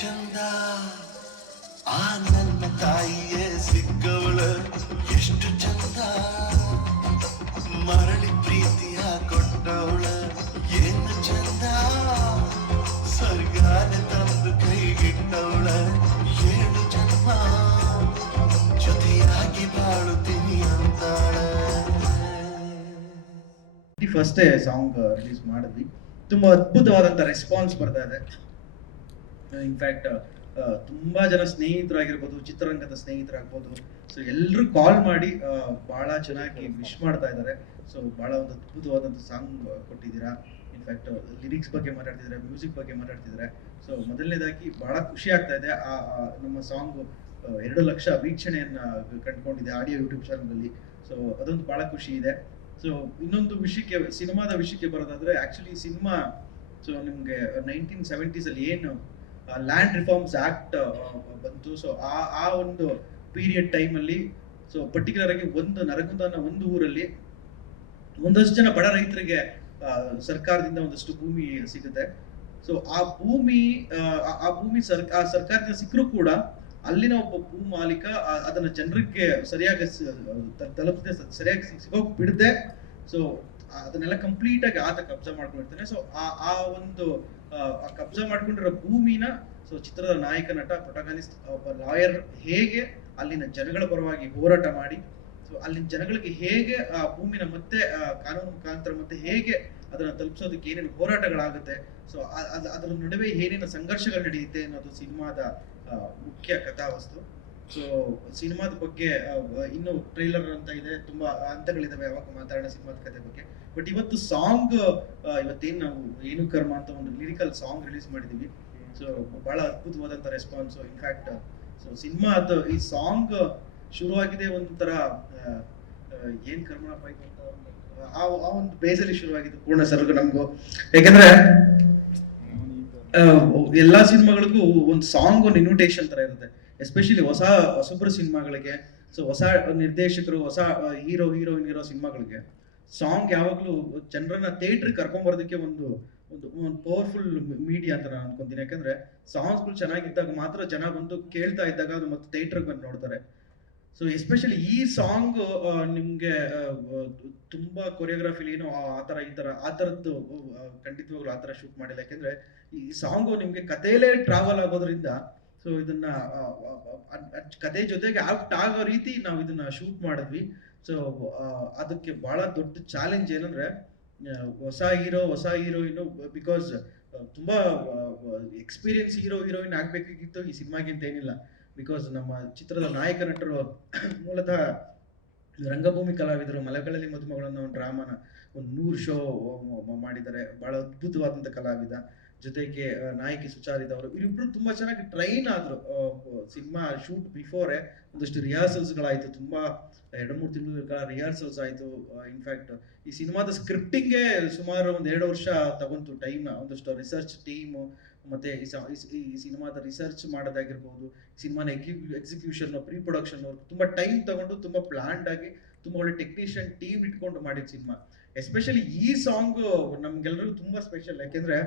ಚಂದ ಆ ನನ್ನ ತಾಯಿಯೇ ಸಿಕ್ಕವಳ ಎಷ್ಟು ಚಂದ ಮರಳಿ ಪ್ರೀತಿಯ ಕೊಟ್ಟವಳ ಏನು ಚಂದ ಸ್ವರ್ಗಾನ ತಂದು ಕೈಗಿಟ್ಟವಳ ಏಳು ಜನ್ಮ ಜೊತೆಯಾಗಿ ಬಾಳುತ್ತೀನಿ ಅಂತಾಳ. ಫಸ್ಟೇ ಸಾಂಗ್ ರಿಲೀಸ್ ಮಾಡಿದ್ವಿ, ತುಂಬಾ ಅದ್ಭುತವಾದಂತ ರೆಸ್ಪಾನ್ಸ್ ಬರ್ತಾ ಇದೆ. ಇನ್ಫ್ಯಾಕ್ಟ್ ತುಂಬಾ ಜನ ಸ್ನೇಹಿತರಾಗಿರ್ಬೋದು, ಚಿತ್ರರಂಗದ ಸ್ನೇಹಿತರಾಗ್ಬೋದು, ಸೊ ಎಲ್ಲರೂ ಕಾಲ್ ಮಾಡಿ ಬಹಳ ಚೆನ್ನಾಗಿ ವಿಶ್ ಮಾಡ್ತಾ ಇದ್ದಾರೆ. ಸೊ ಬಹಳ ಒಂದು ಅದ್ಭುತವಾದಂಥ ಸಾಂಗ್ ಕೊಟ್ಟಿದ್ದೀರಾ. ಇನ್ಫ್ಯಾಕ್ಟ್ ಲಿರಿಕ್ಸ್ ಬಗ್ಗೆ ಮಾತಾಡ್ತಿದ್ದಾರೆ, ಮ್ಯೂಸಿಕ್ ಬಗ್ಗೆ ಮಾತಾಡ್ತಿದ್ದಾರೆ. ಸೊ ಮೊದಲನೇದಾಗಿ ಬಹಳ ಖುಷಿ ಆಗ್ತಾ ಇದೆ. ನಮ್ಮ ಸಾಂಗ್ 2 ಲಕ್ಷ ವೀಕ್ಷಣೆಯನ್ನ ಕಂಡುಕೊಂಡಿದೆ ಆಡಿಯೋ ಯೂಟ್ಯೂಬ್ ಚಾನಲಲ್ಲಿ. ಸೊ ಅದೊಂದು ಬಹಳ ಖುಷಿ ಇದೆ. ಸೊ ಇನ್ನೊಂದು ವಿಷಯಕ್ಕೆ, ಸಿನಿಮಾದ ವಿಷಯಕ್ಕೆ ಬರೋದಾದ್ರೆ, ಆಕ್ಚುಲಿ ಸಿನಿಮಾ ಸೊ ನಿಮ್ಗೆ 1970s ಅಲ್ಲಿ ಏನು ಲ್ಯಾಂಡ್ ರಿಫಾರ್ಮ್ಸ್ ಆಕ್ಟ್ ಬಂತು, ಸೊ ಆ ಒಂದು ಪೀರಿಯಡ್ ಟೈಮಲ್ಲಿ, ಸೊ ಪರ್ಟಿಕ್ಯುಲರ್ ಆಗಿ ಒಂದು ನರಗುಂದ ಅನ್ನೋ ಒಂದು ಊರಲ್ಲಿ ಒಂದಷ್ಟು ಜನ ಬಡ ರೈತರಿಗೆ ಸರ್ಕಾರದಿಂದ ಒಂದಷ್ಟು ಭೂಮಿ ಸಿಗುತ್ತೆ. ಸೊ ಆ ಭೂಮಿ ಸರ್ಕಾರದಿಂದ ಸಿಕ್ಕರೂ ಕೂಡ ಅಲ್ಲಿನ ಒಬ್ಬ ಭೂ ಮಾಲೀಕ ಅದನ್ನ ಜನರಿಗೆ ಸರಿಯಾಗಿ ತಲುಪದೆ, ಸರಿಯಾಗಿ ಸಿಗೋಕ್ ಬಿಡದೆ, ಸೊ ಅದನ್ನೆಲ್ಲ ಕಂಪ್ಲೀಟ್ ಆಗಿ ಆತ ಕಬ್ಜಾ ಮಾಡ್ಕೊಂಡಿರ್ತಾನೆ. ಸೊ ಆ ಒಂದು ಕಬ್ಜಾ ಮಾಡ್ಕೊಂಡಿರೋ ಭೂಮಿನ, ಸೊ ಚಿತ್ರದ ನಾಯಕ ನಟ ಪ್ರೊಟಗನಿಸ್ಟ್ ಒಬ್ಬ ಲಾಯರ್ ಹೇಗೆ ಅಲ್ಲಿನ ಜನಗಳ ಪರವಾಗಿ ಹೋರಾಟ ಮಾಡಿ, ಸೊ ಅಲ್ಲಿನ ಜನಗಳಿಗೆ ಹೇಗೆ ಆ ಭೂಮಿನ ಮತ್ತೆ ಕಾನೂನು ಮುಖಾಂತರ ಮತ್ತೆ ಹೇಗೆ ಅದನ್ನ ತಲುಪಿಸೋದಕ್ಕೆ ಏನೇನು ಹೋರಾಟಗಳಾಗುತ್ತೆ, ಸೊ ಅದರ ನಡುವೆ ಏನೇನು ಸಂಘರ್ಷಗಳು ನಡೆಯುತ್ತೆ ಅನ್ನೋದು ಸಿನಿಮಾದ ಮುಖ್ಯ ಕಥಾವಸ್ತು. ಸೊ ಸಿನಿಮಾದ ಬಗ್ಗೆ ಇನ್ನು ಟ್ರೈಲರ್ ಅಂತ ಇದೆ, ತುಂಬಾ ಹಂತಗಳಿದಾವೆ, ಯಾವಾಗ ಮಾತಾಡೋಣ ಸಿನಿಮಾದ ಕಥೆ ಬಗ್ಗೆ. ಬಟ್ ಇವತ್ತು ಸಾಂಗ್, ಇವತ್ತೇನು ನಾವು ಏನು ಕರ್ಮ ಅಂತ ಒಂದು ಲಿರಿಕಲ್ ಸಾಂಗ್ ರಿಲೀಸ್ ಮಾಡಿದೀವಿ. ಸೊ ಬಹಳ ಅದ್ಭುತವಾದಂತ ರೆಸ್ಪಾನ್ಸ್. ಇನ್ಫ್ಯಾಕ್ಟ್ ಸೊ ಸಿನಿಮಾ ಈ ಸಾಂಗ್ ಶುರುವಾಗಿದೆ ಒಂಥರ ಏನ್ ಕರ್ಮ ಆಯ್ತು ಅಂತ ಆ ಒಂದು ಬೇಸಲ್ಲಿ ಶುರುವಾಗಿದ್ದು ಪೂರ್ಣ ಸರ್ಗು ನಮ್ಗೂ. ಯಾಕಂದ್ರೆ ಎಲ್ಲಾ ಸಿನಿಮಾಗಳಿಗೂ ಒಂದು ಸಾಂಗ್ ಒಂದು ಇನ್ವಿಟೇಷನ್ ತರ ಇರುತ್ತೆ, ಎಸ್ಪೆಷಲಿ ಹೊಸಬ್ರ ಸಿನಿಮಾಗಳಿಗೆ. ಸೊ ಹೊಸ ನಿರ್ದೇಶಕರು, ಹೊಸ ಹೀರೋಯಿನ್ ಇರೋ ಸಿನಿಮಾಗಳಿಗೆ ಸಾಂಗ್ ಯಾವಾಗ್ಲೂ ಜನರನ್ನ ಥಿಯೇಟರ್ ಕರ್ಕೊಂಡ್ ಬರೋದಕ್ಕೆ ಒಂದು ಪವರ್ಫುಲ್ ಮೀಡಿಯಾ ಅಂತ ನಾನು ಅನ್ಕೊಂತೀನಿ. ಯಾಕಂದ್ರೆ ಸಾಂಗ್ಸ್ಗಳು ಚೆನ್ನಾಗಿದ್ದಾಗ ಮಾತ್ರ ಜನ ಬಂದು ಕೇಳ್ತಾ ಇದ್ದಾಗ ಅದು ಮತ್ತೆ ಥಿಯೇಟರ್ಗೆ ಬಂದು ನೋಡ್ತಾರೆ. ಸೊ ಎಸ್ಪೆಷಲಿ ಈ ಸಾಂಗ್ ನಿಮ್ಗೆ ತುಂಬಾ ಕೊರಿಯೋಗ್ರಫಿಲಿ ಏನೋ ಆ ತರದ್ದು ಖಂಡಿತವಾಗ್ಲೂ ಆ ತರ ಶೂಟ್ ಮಾಡಿಲ್ಲ. ಯಾಕಂದ್ರೆ ಈ ಸಾಂಗ್ ನಿಮ್ಗೆ ಕಥೆಯಲ್ಲೇ ಟ್ರಾವೆಲ್ ಆಗೋದ್ರಿಂದ, ಸೊ ಇದನ್ನ ಕತೆ ಜೊತೆಗೆ ಆಕ್ಟ್ ಆಗೋ ರೀತಿ ನಾವು ಇದನ್ನ ಶೂಟ್ ಮಾಡಿದ್ವಿ. ಸೊ ಅದಕ್ಕೆ ಬಹಳ ದೊಡ್ಡ ಚಾಲೆಂಜ್ ಏನಂದ್ರೆ, ಹೊಸ ಹೀರೋಯಿನ್, ಬಿಕಾಸ್ ತುಂಬಾ ಎಕ್ಸ್ಪೀರಿಯನ್ಸ್ ಹೀರೋಯಿನ್ ಆಗ್ಬೇಕಾಗಿತ್ತು ಈ ಸಿನಿಮಾಗಿಂತ ಏನಿಲ್ಲ. ಬಿಕಾಸ್ ನಮ್ಮ ಚಿತ್ರದ ನಾಯಕ ನಟರು ಮೂಲತಃ ರಂಗಭೂಮಿ ಕಲಾವಿದರು. ಮಲೆಗಳಲ್ಲಿ ಮದುಮಗಳನ್ನು ಒಂದು ಡ್ರಾಮಾನ ಒಂದು 100 ಶೋ ಮಾಡಿದ್ದಾರೆ. ಬಹಳ ಅದ್ಭುತವಾದಂಥ ಕಲಾವಿದ. ಜೊತೆಗೆ ನಾಯಕಿ ಸುಚಾರಿತ ಅವರು, ಇವರಿಬ್ರು ತುಂಬಾ ಚೆನ್ನಾಗಿ ಟ್ರೈನ್ ಆದ್ರು. ಸಿನಿಮಾ ಶೂಟ್ ಬಿಫೋರೆ ಒಂದಷ್ಟು ರಿಹರ್ಸಲ್ಸ್ಗಳಾಯ್ತು, ತುಂಬಾ 2-3 ತಿಂಗಳ ರಿಹರ್ಸಲ್ಸ್ ಆಯ್ತು. ಇನ್ಫ್ಯಾಕ್ಟ್ ಈ ಸಿನಿಮಾದ ಸ್ಕ್ರಿಪ್ಟಿಂಗ್ಗೆ ಸುಮಾರು 1-2 ವರ್ಷ ತಗೊಂತು ಟೈಮ್. ಒಂದಷ್ಟು ರಿಸರ್ಚ್ ಟೀಮ್, ಮತ್ತೆ ಈ ಸಿನಿಮಾದ ರಿಸರ್ಚ್ ಮಾಡೋದಾಗಿರ್ಬೋದು, ಸಿನಿಮಾನ ಎಕ್ಸಿಕ್ಯೂಷನ್, ಪ್ರೀ ಪ್ರೊಡಕ್ಷನ್ ತುಂಬಾ ಟೈಮ್ ತಗೊಂಡು, ತುಂಬಾ ಪ್ಲಾನ್ಡ್ ಆಗಿ, ತುಂಬಾ ಒಳ್ಳೆ ಟೆಕ್ನಿಷಿಯನ್ ಟೀಮ್ ಇಟ್ಕೊಂಡು ಮಾಡಿದ ಸಿನಿಮಾ. ಎಸ್ಪೆಷಲಿ ಈ ಸಾಂಗ್ ನಮ್ಗೆಲ್ರಿಗೂ ತುಂಬಾ ಸ್ಪೆಷಲ್. ಯಾಕೆಂದ್ರೆ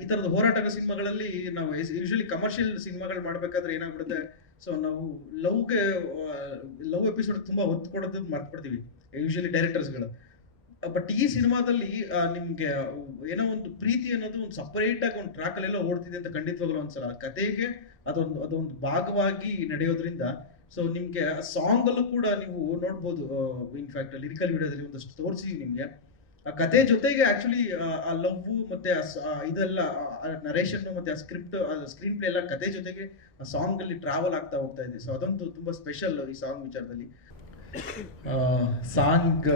ಈ ತರದ ಹೋರಾಟದ ಸಿನಿಮಾಗಳಲ್ಲಿ ನಾವು ಯೂಶಲಿ ಕಮರ್ಷಿಯಲ್ ಸಿನಿಮಾಗಳು ಮಾಡ್ಬೇಕಾದ್ರೆ ಏನಾಗ್ಬಿಡುತ್ತೆ, ಸೊ ನಾವು ಲವ್ ಎಪಿಸೋಡ್ ತುಂಬಾ ಒತ್ತು ಕೊಡೋದು ಮರ್ತ್ಬಿಡ್ತೀವಿ ಯೂಶಲಿ ಡೈರೆಕ್ಟರ್ಸ್ಗಳು. ಬಟ್ ಈ ಸಿನಿಮಾದಲ್ಲಿ ನಿಮ್ಗೆ ಏನೋ ಒಂದು ಪ್ರೀತಿ ಅನ್ನೋದು ಒಂದು ಸಪರೇಟ್ ಆಗಿ ಒಂದು ಟ್ರ್ಯಾಕ್ ಅಲ್ಲೆಲ್ಲ ಓಡ್ತಿದೆ ಅಂತ ಖಂಡಿತವಾಗ್ಲೂ ಅನ್ಸಲ್ಲ. ಕತೆಗೆ ಅದೊಂದು ಭಾಗವಾಗಿ ನಡೆಯೋದ್ರಿಂದ, ಸೊ ನಿಮ್ಗೆ ಸಾಂಗ್ ಅಲ್ಲೂ ಕೂಡ ನೀವು ನೋಡ್ಬೋದು. ಇನ್ಫ್ಯಾಕ್ಟ್ ಲಿರಿಕಲ್ ವಿಡಿಯೋದಲ್ಲಿ ಒಂದಷ್ಟು ತೋರಿಸಿ ನಿಮ್ಗೆ ಆ ಕತೆ ಜೊತೆಗೆ ಆಕ್ಚುಲಿ ಆ ಲವ್ ಮತ್ತೆ ಇದೆಲ್ಲ ನರೇಷನ್ ಮತ್ತೆ ಆ ಸ್ಕ್ರೀನ್ ಪ್ಲೇ ಎಲ್ಲ ಕತೆ ಜೊತೆಗೆ ಆ ಸಾಂಗ್ ಅಲ್ಲಿ ಟ್ರಾವೆಲ್ ಆಗ್ತಾ ಹೋಗ್ತಾ ಇದೆ. ಸೊ ಅದೊಂದು ತುಂಬಾ ಸ್ಪೆಷಲ್ ಈ ಸಾಂಗ್ ವಿಚಾರದಲ್ಲಿ. ಸಾಂಗ್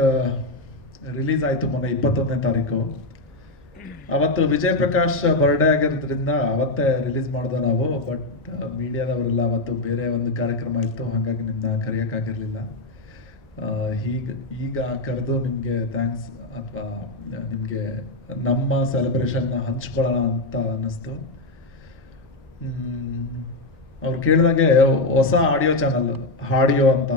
ರಿಲೀಸ್ ಆಯಿತು ಮೊನ್ನೆ 21ನೇ ತಾರೀಕು. ಅವತ್ತು ವಿಜಯ್ ಪ್ರಕಾಶ್ ಬರ್ಡೇ ಆಗಿರೋದ್ರಿಂದ ಅವತ್ತೇ ರಿಲೀಸ್ ಮಾಡಿದ ನಾವು. ಬಟ್ ಮೀಡಿಯಾದವರೆಲ್ಲ ಅವತ್ತು ಬೇರೆ ಒಂದು ಕಾರ್ಯಕ್ರಮ ಇತ್ತು, ಹಾಗಾಗಿ ನಿಮ್ಮನ್ನ ಕರೆಯೋಕ್ಕಾಗಿರಲಿಲ್ಲ. ಈಗ ಕರೆದು ನಿಮಗೆ ಥ್ಯಾಂಕ್ಸ್, ಅಥವಾ ನಿಮಗೆ ನಮ್ಮ ಸೆಲೆಬ್ರೇಷನ್ನ ಹಂಚ್ಕೊಳ್ಳೋಣ ಅಂತ ಅನ್ನಿಸ್ತು. ಅವ್ರು ಕೇಳಿದಾಗೆ ಹೊಸ ಆಡಿಯೋ ಚಾನಲ್ ಹಾಡಿಯೋ ಅಂತ,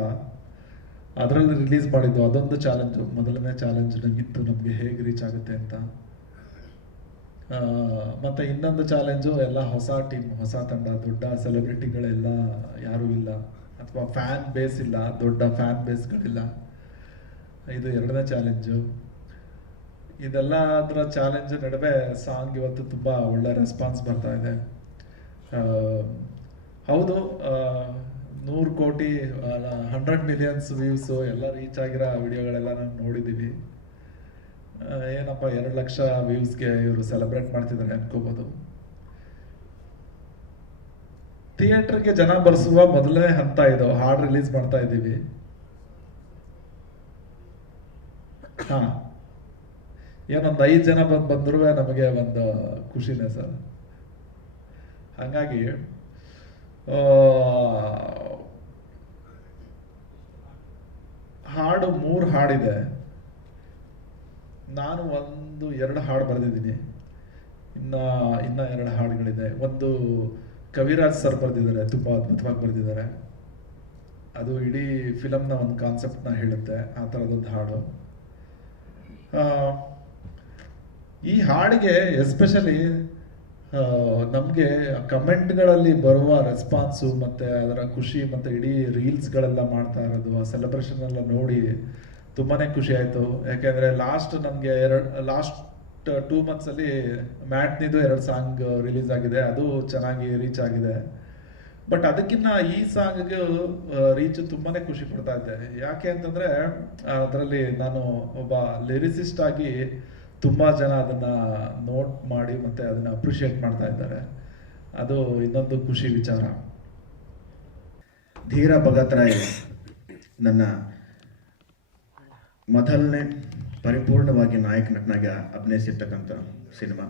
ಅದರಲ್ಲಿ ರಿಲೀಸ್ ಮಾಡಿದ್ದು. ಅದೊಂದು ಚಾಲೆಂಜು, ಮೊದಲನೇ ಚಾಲೆಂಜ್ ನಮಗಿತ್ತು, ನಮಗೆ ಹೇಗೆ ರೀಚ್ ಆಗುತ್ತೆ ಅಂತ. ಮತ್ತು ಇನ್ನೊಂದು ಚಾಲೆಂಜು ಎಲ್ಲ ಹೊಸ ಟೀಮ್, ಹೊಸ ತಂಡ, ದೊಡ್ಡ ಸೆಲೆಬ್ರಿಟಿಗಳೆಲ್ಲ ಯಾರೂ ಇಲ್ಲ, ಅಥವಾ ಫ್ಯಾನ್ ಬೇಸ್ ಇಲ್ಲ, ದೊಡ್ಡ ಫ್ಯಾನ್ ಬೇಸ್ಗಳಿಲ್ಲ. ಇದು ಎರಡನೇ ಚಾಲೆಂಜು. ಇದೆಲ್ಲ ಅದರ ಚಾಲೆಂಜ್ ನಡುವೆ ಸಾಂಗ್ ಇವತ್ತು ತುಂಬ ಒಳ್ಳೆ ರೆಸ್ಪಾನ್ಸ್ ಬರ್ತಾ ಇದೆ. ಹೌದು, 100 ಕೋಟಿ 100 ಮಿಲಿಯನ್ಸ್ ವ್ಯೂಸು ಎಲ್ಲ ರೀಚ್ ಆಗಿರೋ ವಿಡಿಯೋಗಳೆಲ್ಲ ನಾವು ನೋಡಿದ್ದೀವಿ. ಏನಪ್ಪ 2 ಲಕ್ಷ ವ್ಯೂಸ್ಗೆ ಇವರು ಸೆಲೆಬ್ರೇಟ್ ಮಾಡ್ತಿದ್ದಾರೆ ಅನ್ಕೋಬೋದು. ಥಿಯೇಟರ್ಗೆ ಜನ ಬರ್ಸುವ ಮೊದಲನೇ ಹಂತ ಇದು. ಹಾಡು ರಿಲೀಸ್ ಮಾಡ್ತಾ ಇದ್ದೀವಿ. ಹಾ, ಏನೊಂದು 5 ಜನ ಬಂದ್ರು ನಮಗೆ ಒಂದು ಖುಷಿನೇ ಸರ್. ಹಾಗಾಗಿ ಹಾಡು 3 ಹಾಡಿದೆ. ನಾನು 1-2 ಹಾಡು ಬರೆದಿದ್ದೀನಿ. ಇನ್ನ 2 ಹಾಡುಗಳಿದೆ. ಒಂದು ಕವಿರಾಜ್ ಸರ್ ಬರೆದಿದ್ದಾರೆ, ತುಂಬ ಅದ್ಭುತವಾಗಿ ಬರೆದಿದ್ದಾರೆ. ಅದು ಇಡೀ ಫಿಲಮ್ನ ಒಂದು ಕಾನ್ಸೆಪ್ಟ್ನ ಹೇಳುತ್ತೆ, ಆ ಥರದೊಂದು ಹಾಡು. ಈ ಹಾಡಿಗೆ ಎಸ್ಪೆಷಲಿ ನಮಗೆ ಕಮೆಂಟ್ಗಳಲ್ಲಿ ಬರುವ ರೆಸ್ಪಾನ್ಸು ಮತ್ತು ಅದರ ಖುಷಿ ಮತ್ತು ಇಡೀ ರೀಲ್ಸ್ಗಳೆಲ್ಲ ಮಾಡ್ತಾ ಇರೋದು, ಆ ಸೆಲೆಬ್ರೇಷನ್ ಎಲ್ಲ ನೋಡಿ ತುಂಬಾ ಖುಷಿ ಆಯಿತು. ಯಾಕೆಂದರೆ ನನಗೆ ಲಾಸ್ಟ್ 2 ಮಂತ್ಸಲ್ಲಿ ಮ್ಯಾಟ್ನಿದು 2 ಸಾಂಗ್ ರಿಲೀಸ್ ಆಗಿದೆ, ಅದು ಚೆನ್ನಾಗಿ ರೀಚ್ ಆಗಿದೆ. ಬಟ್ ಅದಕ್ಕಿಂತ ಈ ಸಾಂಗ್ಗೆ ರೀಚ್ ತುಂಬಾ ಖುಷಿ ಪಡ್ತಾ ಇದ್ದೆ. ಯಾಕೆ ಅಂತಂದರೆ ಅದರಲ್ಲಿ ನಾನು ಒಬ್ಬ ಲಿರಿಸಿಸ್ಟ್ ಆಗಿ ತುಂಬ ಜನ ಅದನ್ನು ನೋಟ್ ಮಾಡಿ ಮತ್ತು ಅದನ್ನು ಅಪ್ರಿಷಿಯೇಟ್ ಮಾಡ್ತಾ ಇದ್ದಾರೆ. ಅದು ಇನ್ನೊಂದು ಖುಷಿ ವಿಚಾರ. ಧೀರ ಭಗತ್ ರಾಯ್ ನನ್ನ ಮೊದಲನೇ ಪರಿಪೂರ್ಣವಾಗಿ ನಾಯಕ ನಟನಾಗಿ ಅಭಿನಯಿಸಿರ್ತಕ್ಕಂಥ ಸಿನಿಮಾ.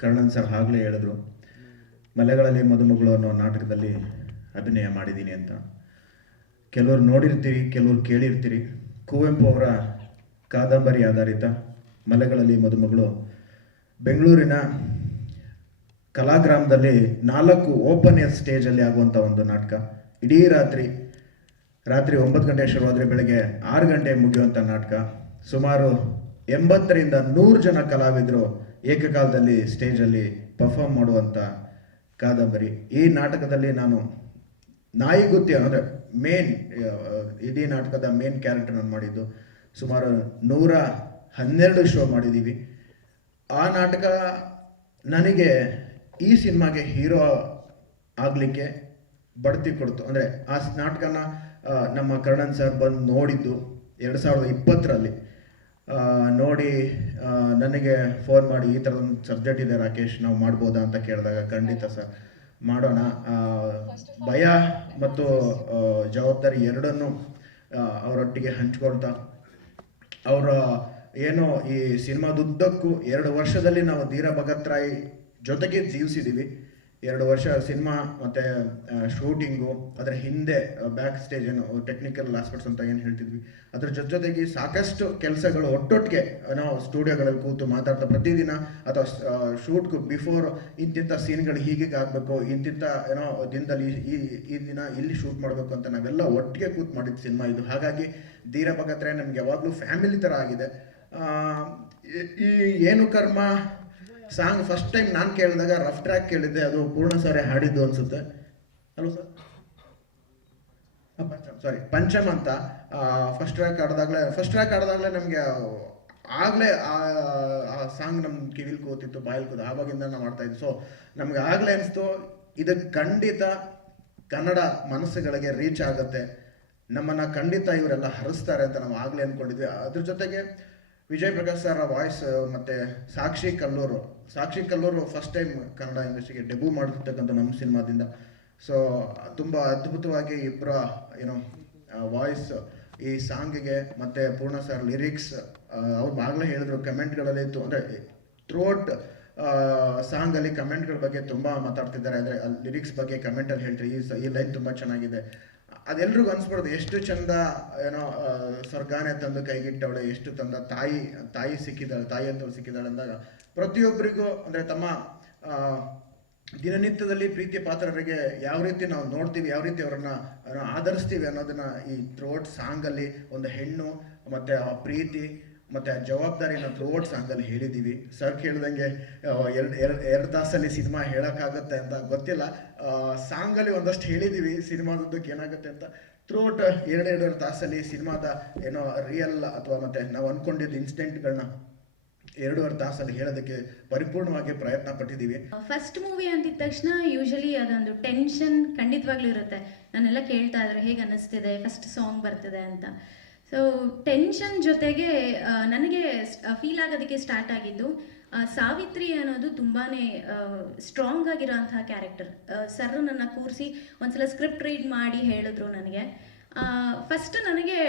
ಕರ್ಣನ್ ಸರ್ ಆಗಲೇ ಹೇಳಿದ್ರು, ಮಲೆಗಳಲ್ಲಿ ಮದುಮಗಳು ಅನ್ನೋ ನಾಟಕದಲ್ಲಿ ಅಭಿನಯ ಮಾಡಿದ್ದೀನಿ ಅಂತ. ಕೆಲವರು ನೋಡಿರ್ತೀರಿ, ಕೆಲವರು ಕೇಳಿರ್ತೀರಿ. ಕುವೆಂಪು ಅವರ ಕಾದಂಬರಿ ಆಧಾರಿತ ಮಲೆಗಳಲ್ಲಿ ಮದುಮಗಳು ಬೆಂಗಳೂರಿನ ಕಲಾಗ್ರಾಮದಲ್ಲಿ 4 ಓಪನ್ ಏರ್ ಸ್ಟೇಜಲ್ಲಿ ಆಗುವಂಥ ಒಂದು ನಾಟಕ. ಇಡೀ ರಾತ್ರಿ 9 ಗಂಟೆ ಶುರುವಾದರೆ ಬೆಳಗ್ಗೆ 6 ಗಂಟೆ ಮುಗಿಯುವಂಥ ನಾಟಕ. ಸುಮಾರು 80ರಿಂದ 100 ಜನ ಕಲಾವಿದರು ಏಕಕಾಲದಲ್ಲಿ ಸ್ಟೇಜಲ್ಲಿ ಪರ್ಫಾರ್ಮ್ ಮಾಡುವಂಥ ಕಾದಂಬರಿ. ಈ ನಾಟಕದಲ್ಲಿ ನಾನು ನಾಯಿಗುತ್ತಿ ಅಂದರೆ ಮೇನ್, ಇಡೀ ನಾಟಕದ ಮೇನ್ ಕ್ಯಾರೆಕ್ಟರ್ ನಾನು ಮಾಡಿದ್ದು. ಸುಮಾರು 112 ಶೋ ಮಾಡಿದ್ದೀವಿ. ಆ ನಾಟಕ ನನಗೆ ಈ ಸಿನಿಮಾಗೆ ಹೀರೋ ಆಗಲಿಕ್ಕೆ ಬಡ್ತಿ ಕೊಡ್ತು. ಅಂದರೆ ಆ ನಾಟಕನ ನಮ್ಮ ಕರ್ಣನ್ ಸರ್ ಬಂದು ನೋಡಿದ್ದು 2020ರಲ್ಲಿ ನೋಡಿ ನನಗೆ ಫೋನ್ ಮಾಡಿ, ಈ ಥರದೊಂದು ಸಬ್ಜೆಕ್ಟ್ ಇದೆ ರಾಕೇಶ್, ನಾವು ಮಾಡ್ಬೋದಾ ಅಂತ ಕೇಳಿದಾಗ, ಖಂಡಿತ ಸರ್ ಮಾಡೋಣ. ಭಯ ಮತ್ತು ಜವಾಬ್ದಾರಿ ಎರಡನ್ನೂ ಅವರೊಟ್ಟಿಗೆ ಹಂಚ್ಕೊಳ್ತಾ, ಅವರ ಏನೋ ಈ ಸಿನಿಮಾದುದ್ದಕ್ಕೂ 2 ವರ್ಷದಲ್ಲಿ ನಾವು ಧೀರ ಭಗತ್ ರಾಯ್ ಜೊತೆಗೆ ಜೀವಿಸಿದ್ದೀವಿ. 2 ವರ್ಷ ಸಿನಿಮಾ ಮತ್ತು ಶೂಟಿಂಗು, ಅದರ ಹಿಂದೆ ಬ್ಯಾಕ್ ಸ್ಟೇಜ್ ಏನು ಟೆಕ್ನಿಕಲ್ ಆಸ್ಪೆಕ್ಟ್ಸ್ ಅಂತ ಏನು ಹೇಳ್ತಿದ್ವಿ, ಅದ್ರ ಜೊತೆಗೆ ಸಾಕಷ್ಟು ಕೆಲಸಗಳು ಒಟ್ಟೊಟ್ಟಿಗೆ ನಾವು ಸ್ಟುಡಿಯೋಗಳಲ್ಲಿ ಕೂತು ಮಾತಾಡ್ತಾ ಪ್ರತಿದಿನ, ಅಥವಾ ಶೂಟ್ಗೂ ಬಿಫೋರ್ ಇಂತಿಂಥ ಸೀನ್ಗಳು ಹೀಗೆ ಆಗಬೇಕು, ಇಂತಿಂಥ ಏನೋ ದಿನದಲ್ಲಿ ಈ ದಿನ ಇಲ್ಲಿ ಶೂಟ್ ಮಾಡಬೇಕು ಅಂತ ನಾವೆಲ್ಲ ಒಟ್ಟಿಗೆ ಕೂತು ಮಾಡಿದ ಸಿನಿಮಾ ಇದು. ಹಾಗಾಗಿ ಧೀರ ಭಗತ್ ರಾಯ್ ನಮಗೆ ಯಾವಾಗಲೂ ಫ್ಯಾಮಿಲಿ ಥರ ಆಗಿದೆ. ಈ ಏನು ಕರ್ಮ ಸಾಂಗ್ ಫಸ್ಟ್ ಟೈಮ್ ನಾನು ಕೇಳಿದಾಗ ರಫ್ ಟ್ರ್ಯಾಕ್ ಕೇಳಿದ್ದೆ, ಅದು ಪೂರ್ಣ ಸಾರಿ ಹಾಡಿದ್ದು ಅನಿಸುತ್ತೆ. ಹಲೋ ಸರ್, ಪಂಚಮ್ ಅಂತ ಫಸ್ಟ್ ಟ್ರ್ಯಾಕ್ ಆಡಿದಾಗಲೇ ನಮಗೆ ಆಗಲೇ ಆ ಸಾಂಗ್ ನಮ್ಮ ಕಿವಿಲ್ ಕೂತಿತ್ತು, ಬಾಯಲ್ಲಿ ಕೂತು, ಆವಾಗಿಂದ ನಾವು ಮಾಡ್ತಾ ಇದ್ವಿ. ಸೊ ನಮ್ಗೆ ಆಗಲೇ ಅನಿಸ್ತು, ಇದಕ್ಕೆ ಖಂಡಿತ ಕನ್ನಡ ಮನಸ್ಸುಗಳಿಗೆ ರೀಚ್ ಆಗುತ್ತೆ, ನಮ್ಮನ್ನು ಖಂಡಿತ ಇವರೆಲ್ಲ ಹರಿಸ್ತಾರೆ ಅಂತ ನಾವು ಆಗಲೇ ಅಂದ್ಕೊಂಡಿದ್ವಿ. ಅದ್ರ ಜೊತೆಗೆ ವಿಜಯ್ ಪ್ರಕಾಶ್ ಸರ್ ವಾಯ್ಸ್ ಮತ್ತು ಸಾಕ್ಷಿ ಕಲ್ಲೂರು ಫಸ್ಟ್ ಟೈಮ್ ಕನ್ನಡ ಇಂಡಸ್ಟ್ರಿಗೆ ಡೆಬ್ಯೂ ಮಾಡಿರ್ತಕ್ಕಂಥ ನಮ್ಮ ಸಿನಿಮಾದಿಂದ. ಸೊ ತುಂಬ ಅದ್ಭುತವಾಗಿ ಇಬ್ಬರ ಏನೋ ವಾಯ್ಸ್ ಈ ಸಾಂಗಿಗೆ, ಮತ್ತು ಪೂರ್ಣ ಸರ್ ಲಿರಿಕ್ಸ್, ಅವ್ರು ಆಗಲೇ ಹೇಳಿದ್ರು ಕಮೆಂಟ್ಗಳಲ್ಲಿ ಇತ್ತು. ಅಂದರೆ ಥ್ರೂಔಟ್ ಸಾಂಗಲ್ಲಿ ಕಮೆಂಟ್ಗಳ ಬಗ್ಗೆ ತುಂಬ ಮಾತಾಡ್ತಿದ್ದಾರೆ. ಅಂದರೆ ಲಿರಿಕ್ಸ್ ಬಗ್ಗೆ ಕಮೆಂಟಲ್ಲಿ ಹೇಳ್ತಾರೆ, ಈ ಲೈನ್ ತುಂಬ ಚೆನ್ನಾಗಿದೆ. ಅದೆಲ್ರಿಗೂ ಅನ್ಸ್ಬಾರ್ದು, ಎಷ್ಟು ಚಂದ ಏನೋ ಸ್ವರ್ಗಾನೆ ತಂದು ಕೈಗಿಟ್ಟವಳೆ, ಎಷ್ಟು ತಂದ ತಾಯಿ ಸಿಕ್ಕಿದ್ದಾಳೆ, ತಾಯಿ ಅಂತವ್ರು ಸಿಕ್ಕಿದ್ದಾಳೆ ಅಂದಾಗ ಪ್ರತಿಯೊಬ್ಬರಿಗೂ, ಅಂದರೆ ತಮ್ಮ ದಿನನಿತ್ಯದಲ್ಲಿ ಪ್ರೀತಿ ಪಾತ್ರರಿಗೆ ಯಾವ ರೀತಿ ನಾವು ನೋಡ್ತೀವಿ, ಯಾವ ರೀತಿ ಅವರನ್ನು ಆಧರಿಸ್ತೀವಿ ಅನ್ನೋದನ್ನ ಈ ಥ್ರೋಟ್ ಸಾಂಗಲ್ಲಿ ಒಂದು ಹೆಣ್ಣು ಮತ್ತು ಆ ಪ್ರೀತಿ ಮತ್ತು ಆ ಜವಾಬ್ದಾರಿನ ಥ್ರೂಔಟ್ ಸಾಂಗಲ್ಲಿ ಹೇಳಿದ್ದೀವಿ. ಸರ್ ಕೇಳ್ದಂಗೆ ಎರಡು ತಾಸಲ್ಲಿ ಸಿನಿಮಾ ಹೇಳೋಕ್ಕಾಗತ್ತೆ ಅಂತ ಗೊತ್ತಿಲ್ಲ. ಸಾಂಗಲ್ಲಿ ಒಂದಷ್ಟು ಹೇಳಿದ್ದೀವಿ ಸಿನಿಮಾದದ್ದಕ್ಕೆ ಏನಾಗುತ್ತೆ ಅಂತ. ಥ್ರೂಔಟ್ ಎರಡು ತಾಸಲ್ಲಿ ಸಿನಿಮಾದ ಏನೋ ರಿಯಲ್ ಅಥವಾ ಮತ್ತು ನಾವು ಅಂದ್ಕೊಂಡಿದ್ದ ಇನ್ಸಿಡೆಂಟ್ಗಳನ್ನ 2.5 ತಾಸಲ್ಲಿ ಹೇಳೋದಕ್ಕೆ ಪರಿಪೂರ್ಣವಾಗಿ ಪ್ರಯತ್ನ ಪಟ್ಟಿದ್ದೀವಿ. ಫಸ್ಟ್ ಮೂವಿ ಅಂದಿದ ತಕ್ಷಣ ಯೂಶಲಿ ಅದೊಂದು ಟೆನ್ಷನ್ ಖಂಡಿತವಾಗ್ಲೂ ಇರುತ್ತೆ. ನಾನೆಲ್ಲ ಕೇಳ್ತಾ ಇದ್ರೆ ಹೇಗೆ ಅನ್ನಿಸ್ತಿದೆ, ಫಸ್ಟ್ ಸಾಂಗ್ ಬರ್ತಿದೆ ಅಂತ. ಸೊ ಟೆನ್ಷನ್ ಜೊತೆಗೆ ನನಗೆ ಫೀಲ್ ಆಗೋದಕ್ಕೆ ಸ್ಟಾರ್ಟ್ ಆಗಿದ್ದು ಸಾವಿತ್ರಿ ಅನ್ನೋದು ತುಂಬಾ ಸ್ಟ್ರಾಂಗ್ ಆಗಿರೋಂತಹ ಕ್ಯಾರೆಕ್ಟರ್. ಸರ್ ನನ್ನ ಕೂರಿಸಿ ಒಂದ್ಸಲ ಸ್ಕ್ರಿಪ್ಟ್ ರೀಡ್ ಮಾಡಿ ಹೇಳಿದ್ರು ನನಗೆ. ಫಸ್ಟ್ ನನಗೆ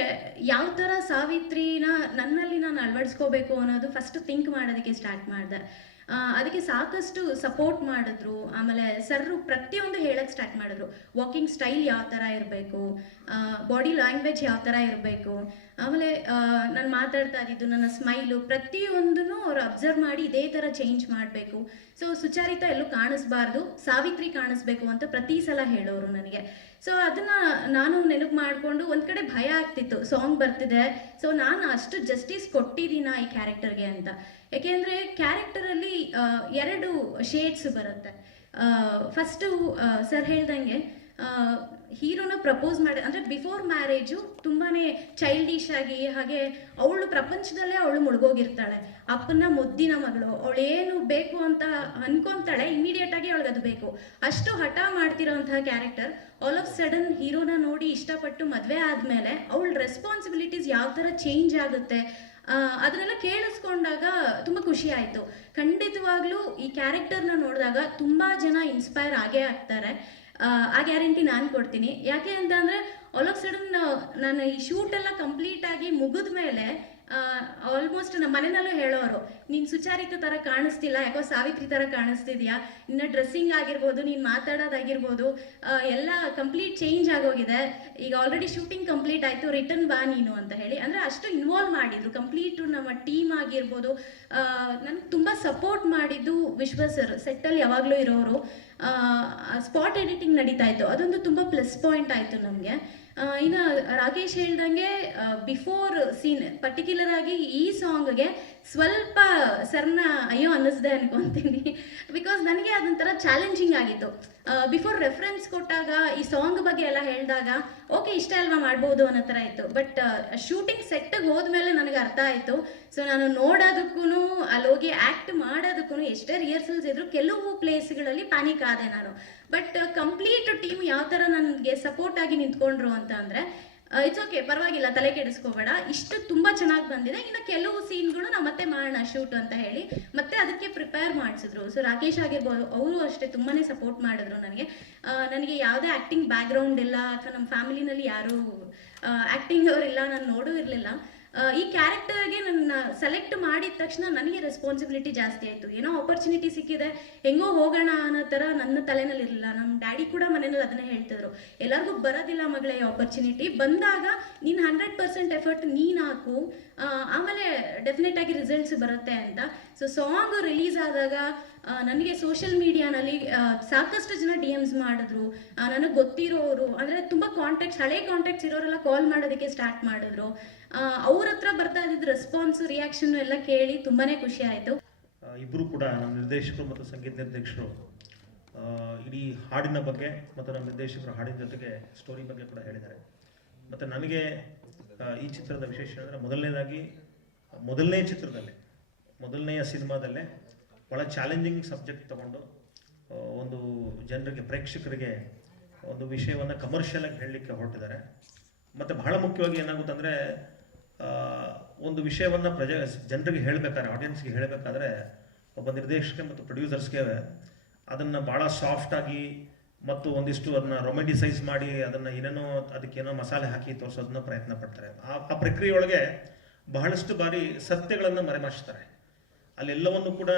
ಯಾವ ಥರ ಸಾವಿತ್ರಿನ ನನ್ನಲ್ಲಿ ನಾನು ಅಳವಡಿಸ್ಕೋಬೇಕು ಅನ್ನೋದು ಫಸ್ಟ್ ಥಿಂಕ್ ಮಾಡೋದಕ್ಕೆ ಸ್ಟಾರ್ಟ್ ಮಾಡಿದೆ. ಅದಕ್ಕೆ ಸಾಕಷ್ಟು ಸಪೋರ್ಟ್ ಮಾಡಿದ್ರು. ಆಮೇಲೆ ಸರ್ರು ಪ್ರತಿಯೊಂದು ಹೇಳಕ್ಕೆ ಸ್ಟಾರ್ಟ್ ಮಾಡಿದ್ರು. ವಾಕಿಂಗ್ ಸ್ಟೈಲ್ ಯಾವ ಥರ ಇರಬೇಕು, ಬಾಡಿ ಲ್ಯಾಂಗ್ವೇಜ್ ಯಾವ ಥರ ಇರಬೇಕು, ಆಮೇಲೆ ನಾನು ಮಾತಾಡ್ತಾ ಇದ್ದಿದ್ದು ನನ್ನ ಸ್ಮೈಲು ಪ್ರತಿಯೊಂದನ್ನು ಅವ್ರು ಅಬ್ಸರ್ವ್ ಮಾಡಿ ಇದೇ ಥರ ಚೇಂಜ್ ಮಾಡಬೇಕು. ಸೊ ಸುಚಾರಿತ ಎಲ್ಲೂ ಕಾಣಿಸ್ಬಾರ್ದು, ಸಾವಿತ್ರಿ ಕಾಣಿಸ್ಬೇಕು ಅಂತ ಪ್ರತಿ ಸಲ ಹೇಳೋರು ನನಗೆ. ಸೊ ಅದನ್ನು ನಾನು ನೆನಪು ಮಾಡಿಕೊಂಡು ಒಂದು ಕಡೆ ಭಯ ಆಗ್ತಿತ್ತು, ಸಾಂಗ್ ಬರ್ತಿದೆ, ಸೊ ನಾನು ಅಷ್ಟು ಜಸ್ಟಿಸ್ ಕೊಟ್ಟಿದ್ದೀನ ಈ ಕ್ಯಾರೆಕ್ಟರ್ಗೆ ಅಂತ. ಯಾಕೆಂದರೆ ಕ್ಯಾರೆಕ್ಟರಲ್ಲಿ 2 ಶೇಡ್ಸ್ ಬರುತ್ತೆ. ಫಸ್ಟು ಸರ್ ಹೇಳ್ದಂಗೆ ಹೀರೋನ ಪ್ರಪೋಸ್ ಮಾಡಿ, ಅಂದರೆ ಬಿಫೋರ್ ಮ್ಯಾರೇಜು ತುಂಬಾ ಚೈಲ್ಡಿಶ್ ಆಗಿ, ಹಾಗೆ ಅವಳು ಪ್ರಪಂಚದಲ್ಲೇ ಅವಳು ಮುಳುಗೋಗಿರ್ತಾಳೆ. ಅಪ್ಪನ ಮುದ್ದಿನ ಮಗಳು, ಅವಳೇನು ಬೇಕು ಅಂತ ಅನ್ಕೊತಾಳೆ, ಇಮಿಡಿಯೇಟಾಗಿ ಅವಳಿಗೆ ಅದು ಬೇಕು, ಅಷ್ಟು ಹಠ ಮಾಡ್ತಿರೋಂತಹ ಕ್ಯಾರೆಕ್ಟರ್. ಆಲ್ ಆಫ್ ಸಡನ್ ಹೀರೋನ ನೋಡಿ ಇಷ್ಟಪಟ್ಟು ಮದುವೆ ಆದಮೇಲೆ ಅವಳ ರೆಸ್ಪಾನ್ಸಿಬಿಲಿಟೀಸ್ ಯಾವ ಥರ ಚೇಂಜ್ ಆಗುತ್ತೆ ಅದನ್ನೆಲ್ಲ ಕೇಳಿಸ್ಕೊಂಡಾಗ ತುಂಬ ಖುಷಿ ಆಯಿತು. ಖಂಡಿತವಾಗ್ಲೂ ಈ ಕ್ಯಾರೆಕ್ಟರ್ನ ನೋಡಿದಾಗ ತುಂಬ ಜನ ಇನ್ಸ್ಪೈರ್ ಆಗೇ ಆಗ್ತಾರೆ. ಆ ಗ್ಯಾರಂಟಿ ನಾನು ಕೊಡ್ತೀನಿ. ಯಾಕೆ ಅಂತ ಅಂದರೆ ಆಲ್ ಆಫ್ ಸಡನ್ ನಾನು ಈ ಶೂಟೆಲ್ಲ ಕಂಪ್ಲೀಟಾಗಿ ಮುಗಿದ ಮೇಲೆ ಆಲ್ಮೋಸ್ಟ್ ನಮ್ಮ ಮನೆಯಲ್ಲೂ ಹೇಳೋರು, ನೀನು ಸುಚಾರಿತ ಥರ ಕಾಣಿಸ್ತಿಲ್ಲ, ಯಾಕೋ ಸಾವಿತ್ರಿ ಥರ ಕಾಣಿಸ್ತಿದ್ಯಾ, ನಿನ್ನ ಡ್ರೆಸ್ಸಿಂಗ್ ಆಗಿರ್ಬೋದು, ನೀನು ಮಾತಾಡೋದಾಗಿರ್ಬೋದು, ಎಲ್ಲ ಕಂಪ್ಲೀಟ್ ಚೇಂಜ್ ಆಗೋಗಿದೆ, ಈಗ ಆಲ್ರೆಡಿ ಶೂಟಿಂಗ್ ಕಂಪ್ಲೀಟ್ ಆಯಿತು, ರಿಟರ್ನ್ ಬಾ ನೀನು ಅಂತ ಹೇಳಿ. ಅಂದರೆ ಅಷ್ಟು ಇನ್ವಾಲ್ವ್ ಮಾಡಿದ್ರು ಕಂಪ್ಲೀಟು. ನಮ್ಮ ಟೀಮ್ ಆಗಿರ್ಬೋದು, ನನಗೆ ತುಂಬ ಸಪೋರ್ಟ್ ಮಾಡಿದ್ದು ವಿಶ್ವ ಸರ್. ಸೆಟ್ಟಲ್ಲಿ ಯಾವಾಗಲೂ ಇರೋರು. ಸ್ಪಾಟ್ ಎಡಿಟಿಂಗ್ ನಡೀತಾ ಇತ್ತು, ಅದೊಂದು ತುಂಬ ಪ್ಲಸ್ ಪಾಯಿಂಟ್ ಆಯಿತು ನಮಗೆ. ಇನ್ನು ರಾಕೇಶ್ ಹೇಳ್ದಂಗೆ ಬಿಫೋರ್ ಸೀನ್ ಪರ್ಟಿಕ್ಯುಲರ್ ಆಗಿ ಈ ಸಾಂಗ್ಗೆ ಸ್ವಲ್ಪ ಸರ್ನ ಅಯ್ಯೋ ಅನ್ನಿಸ್ದೆ ಅನ್ಕೊತೀನಿ. ಬಿಕಾಸ್ ನನಗೆ ಅದೊಂಥರ ಚಾಲೆಂಜಿಂಗ್ ಆಗಿತ್ತು. ಬಿಫೋರ್ ರೆಫರೆನ್ಸ್ ಕೊಟ್ಟಾಗ ಈ ಸಾಂಗ್ ಬಗ್ಗೆ ಎಲ್ಲ ಹೇಳಿದಾಗ ಓಕೆ ಇಷ್ಟ ಅಲ್ವಾ ಮಾಡ್ಬೋದು ಅನ್ನೋ ಥರ ಇತ್ತು. ಬಟ್ ಶೂಟಿಂಗ್ ಸೆಟ್ಟಿಗೆ ಹೋದ್ಮೇಲೆ ನನಗೆ ಅರ್ಥ ಆಯಿತು. ಸೊ ನಾನು ನೋಡೋದಕ್ಕೂ ಅಲ್ಲಿ ಹೋಗಿ ಆ್ಯಕ್ಟ್ ಮಾಡೋದಕ್ಕೂ ಎಷ್ಟೇ ರಿಹರ್ಸಲ್ಸ್ ಇದ್ರು ಕೆಲವು ಪ್ಲೇಸ್ಗಳಲ್ಲಿ ಪ್ಯಾನಿಕ್ ಆದೆ ನಾನು. ಬಟ್ ಕಂಪ್ಲೀಟ್ ಟೀಮ್ ಯಾವ ಥರ ನನಗೆ ಸಪೋರ್ಟ್ ಆಗಿ ನಿಂತ್ಕೊಂಡ್ರು ಅಂತ ಅಂದರೆ ಇಟ್ಸ್ ಓಕೆ, ಪರವಾಗಿಲ್ಲ, ತಲೆ ಕೆಡಿಸ್ಕೋಬೇಡ, ಇಷ್ಟು ತುಂಬ ಚೆನ್ನಾಗಿ ಬಂದಿದೆ, ಇನ್ನು ಕೆಲವು ಸೀನ್ಗಳು ನಾವು ಮತ್ತೆ ಮಾಡೋಣ ಶೂಟ್ ಅಂತ ಹೇಳಿ ಮತ್ತೆ ಅದಕ್ಕೆ ಪ್ರಿಪೇರ್ ಮಾಡಿಸಿದ್ರು. ಸೊ ರಾಕೇಶ್ ಆಗಿರ್ಬೋದು, ಅವರು ಅಷ್ಟೇ ತುಂಬಾ ಸಪೋರ್ಟ್ ಮಾಡಿದ್ರು ನನಗೆ ಯಾವುದೇ ಆ್ಯಕ್ಟಿಂಗ್ ಬ್ಯಾಕ್ಗ್ರೌಂಡ್ ಇಲ್ಲ, ಅಥವಾ ನಮ್ಮ ಫ್ಯಾಮಿಲಿನಲ್ಲಿ ಯಾರೂ ಆ್ಯಕ್ಟಿಂಗ್ ಅವರಿಲ್ಲ, ನಾನು ನೋಡೂ ಇರಲಿಲ್ಲ. ಈ ಕ್ಯಾರೆಕ್ಟರ್ಗೆ ನನ್ನ ಸೆಲೆಕ್ಟ್ ಮಾಡಿದ ತಕ್ಷಣ ನನಗೆ ರೆಸ್ಪಾನ್ಸಿಬಿಲಿಟಿ ಜಾಸ್ತಿ ಆಯಿತು. ಏನೋ ಆಪರ್ಚುನಿಟಿ ಸಿಕ್ಕಿದೆ, ಹೆಂಗೋ ಹೋಗೋಣ ಅನ್ನೋ ಥರ ನನ್ನ ತಲೆನಲ್ಲಿ ಇರಲಿಲ್ಲ. ನಮ್ಮ ಡ್ಯಾಡಿ ಕೂಡ ಮನೆಯಲ್ಲಿ ಅದನ್ನೇ ಹೇಳ್ತಿದ್ರು, ಎಲ್ಲರಿಗೂ ಬರೋದಿಲ್ಲ ಮಗಳೇ ಈ ಆಪರ್ಚುನಿಟಿ, ಬಂದಾಗ ನೀನು 100% ಎಫರ್ಟ್ ನೀನು ಹಾಕು, ಆಮೇಲೆ ಡೆಫಿನೆಟ್ ಆಗಿ ರಿಸಲ್ಟ್ಸ್ ಬರುತ್ತೆ ಅಂತ. ಸೊ ಸಾಂಗ್ ರಿಲೀಸ್ ಆದಾಗ ನನಗೆ ಸೋಷಿಯಲ್ ಮೀಡಿಯಾನಲ್ಲಿ ಸಾಕಷ್ಟು ಜನ DMs ಮಾಡಿದ್ರು. ನನಗೆ ಗೊತ್ತಿರೋರು, ಅಂದರೆ ತುಂಬ ಕಾಂಟ್ಯಾಕ್ಟ್ಸ್, ಹಳೆ ಕಾಂಟ್ಯಾಕ್ಟ್ಸ್ ಇರೋರೆಲ್ಲ ಕಾಲ್ ಮಾಡೋದಕ್ಕೆ ಸ್ಟಾರ್ಟ್ ಮಾಡಿದ್ರು. ಅವ್ರ ಹತ್ರ ಬರ್ತಾ ಇದ್ದಿದ್ದು ರೆಸ್ಪಾನ್ಸ್, ರಿಯಾಕ್ಷನ್ ಎಲ್ಲ ಕೇಳಿ ತುಂಬಾ ಖುಷಿ ಆಯಿತು. ಇಬ್ಬರು ಕೂಡ ನಮ್ಮ ನಿರ್ದೇಶಕರು ಮತ್ತು ಸಂಗೀತ ನಿರ್ದೇಶಕರು ಇಡೀ ಹಾಡಿನ ಬಗ್ಗೆ ಮತ್ತು ನಮ್ಮ ನಿರ್ದೇಶಕರು ಹಾಡಿನ ಜೊತೆಗೆ ಸ್ಟೋರಿ ಬಗ್ಗೆ ಕೂಡ ಹೇಳಿದ್ದಾರೆ. ಮತ್ತು ನನಗೆ ಈ ಚಿತ್ರದ ವಿಶೇಷ ಅಂದರೆ ಮೊದಲನೇ ಚಿತ್ರದಲ್ಲೇ, ಮೊದಲನೆಯ ಸಿನಿಮಾದಲ್ಲೇ ಭಾಳ ಚಾಲೆಂಜಿಂಗ್ ಸಬ್ಜೆಕ್ಟ್ ತಗೊಂಡು ಒಂದು ಜನರಿಗೆ, ಪ್ರೇಕ್ಷಕರಿಗೆ ಒಂದು ವಿಷಯವನ್ನು ಕಮರ್ಷಿಯಲಾಗಿ ಹೇಳಲಿಕ್ಕೆ ಹೊರಟಿದ್ದಾರೆ. ಮತ್ತು ಬಹಳ ಮುಖ್ಯವಾಗಿ ಏನಾಗುತ್ತಂದರೆ ಒಂದು ವಿಷಯವನ್ನು ಜನರಿಗೆ ಹೇಳಬೇಕಾದ್ರೆ, ಆಡಿಯನ್ಸ್ಗೆ ಹೇಳಬೇಕಾದ್ರೆ ಒಬ್ಬ ನಿರ್ದೇಶಕ ಮತ್ತು ಪ್ರೊಡ್ಯೂಸರ್ಸ್ಗೆ ಅದನ್ನು ಭಾಳ ಸಾಫ್ಟಾಗಿ ಮತ್ತು ಒಂದಿಷ್ಟು ಅದನ್ನು ರೊಮ್ಯಾಂಟಿಸೈಸ್ ಮಾಡಿ ಅದನ್ನು ಏನೇನೋ ಅದಕ್ಕೇನೋ ಮಸಾಲೆ ಹಾಕಿ ತೋರಿಸೋದನ್ನ ಪ್ರಯತ್ನ ಪಡ್ತಾರೆ. ಆ ಪ್ರಕ್ರಿಯೆಯೊಳಗೆ ಬಹಳಷ್ಟು ಬಾರಿ ಸತ್ಯಗಳನ್ನು ಮರೆಮಾಚ್ತಾರೆ. ಅಲ್ಲೆಲ್ಲವನ್ನು ಕೂಡ